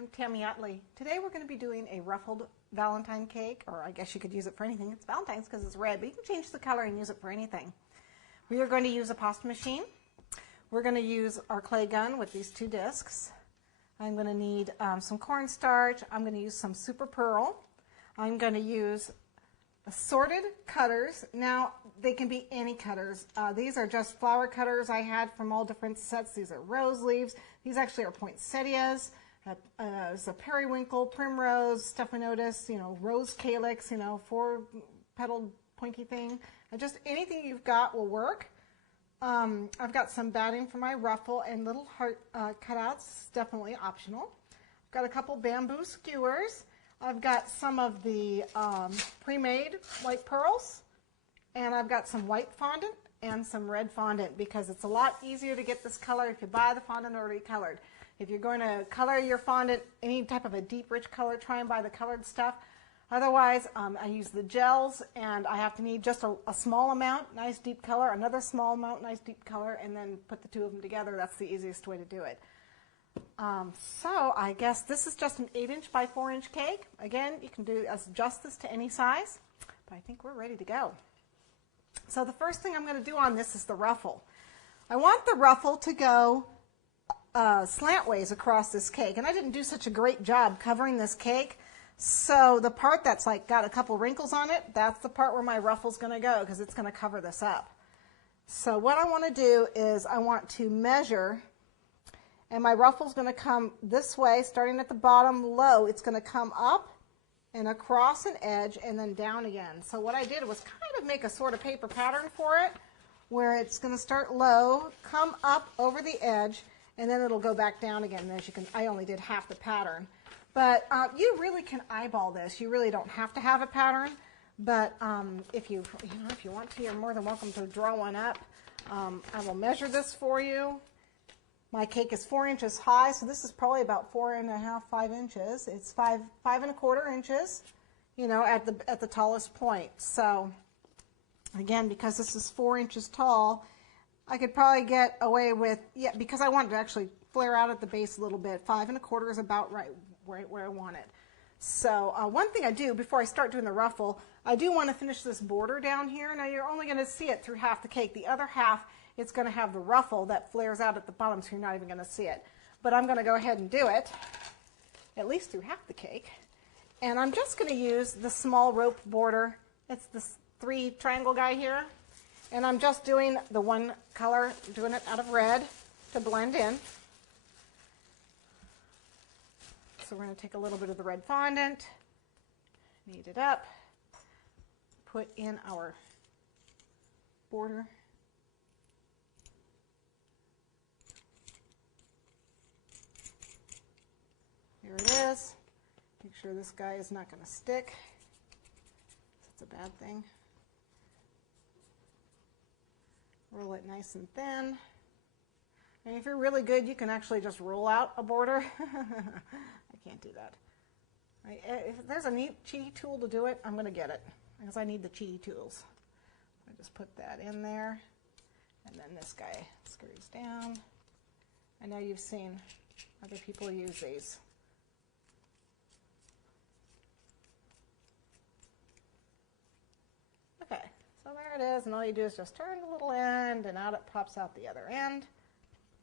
I'm Tami Utley. Today we're going to be doing a ruffled Valentine cake, or I guess you could use it for anything. It's Valentine's because it's red, but you can change the color and use it for anything. We are going to use a pasta machine. We're going to use our clay gun with these two discs. I'm going to need some cornstarch. I'm going to use some super pearl. I'm going to use assorted cutters. Now, they can be any cutters. These are just flower cutters I had from all different sets. These are rose leaves. These actually are poinsettias. There's a periwinkle, primrose, stephanotis, rose calyx, four-petaled pointy thing. Just anything you've got will work. I've got some batting for my ruffle and little heart cutouts, definitely optional. I've got a couple bamboo skewers. I've got some of the pre-made white pearls, and I've got some white fondant and some red fondant because it's a lot easier to get this color if you buy the fondant already colored. If you're going to color your fondant any type of a deep, rich color, try and buy the colored stuff. Otherwise, I use the gels, and I have to need just a small amount, nice deep color, another small amount, nice deep color, and then put the two of them together. That's the easiest way to do it. So I guess this is just an 8-inch by 4-inch cake. Again, you can adjust this to any size, but I think we're ready to go. So the first thing I'm going to do on this is the ruffle. I want the ruffle to go slantways across this cake, and I didn't do such a great job covering this cake, so the part that's like got a couple wrinkles on it, that's the part where my ruffle's going to go because it's going to cover this up. So what I want to do is I want to measure, and my ruffle's going to come this way, starting at the bottom low. It's going to come up and across an edge and then down again. So what I did was kind of make a sort of paper pattern for it, where it's going to start low, come up over the edge, and then it'll go back down again. And as you can, I only did half the pattern. But you really can eyeball this. You really don't have to have a pattern. But if you want to, you're more than welcome to draw one up. I will measure this for you. My cake is 4 inches high, so this is probably about 4.5, 5 inches. It's 5.25 inches, at the tallest point. So again, because this is 4 inches tall, I could probably get away with, because I want it to actually flare out at the base a little bit. 5.25 is about right where I want it. So one thing I do before I start doing the ruffle, I do want to finish this border down here. Now you're only going to see it through half the cake. The other half, it's going to have the ruffle that flares out at the bottom, so you're not even going to see it. But I'm going to go ahead and do it, at least through half the cake. And I'm just going to use the small rope border. It's this 3 triangle guy here. And I'm just doing the one color, doing it out of red to blend in. So we're going to take a little bit of the red fondant, knead it up, put in our border. Here it is. Make sure this guy is not going to stick. That's a bad thing. Roll it nice and thin. And if you're really good, you can actually just roll out a border. I can't do that. If there's a neat cheaty tool to do it, I'm going to get it because I need the cheaty tools. I just put that in there, and then this guy screws down. I know you've seen other people use these. Okay, so there it is, and all you do is just turn the little end, and out it pops out the other end.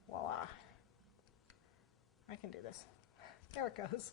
Voila. I can do this. There it goes.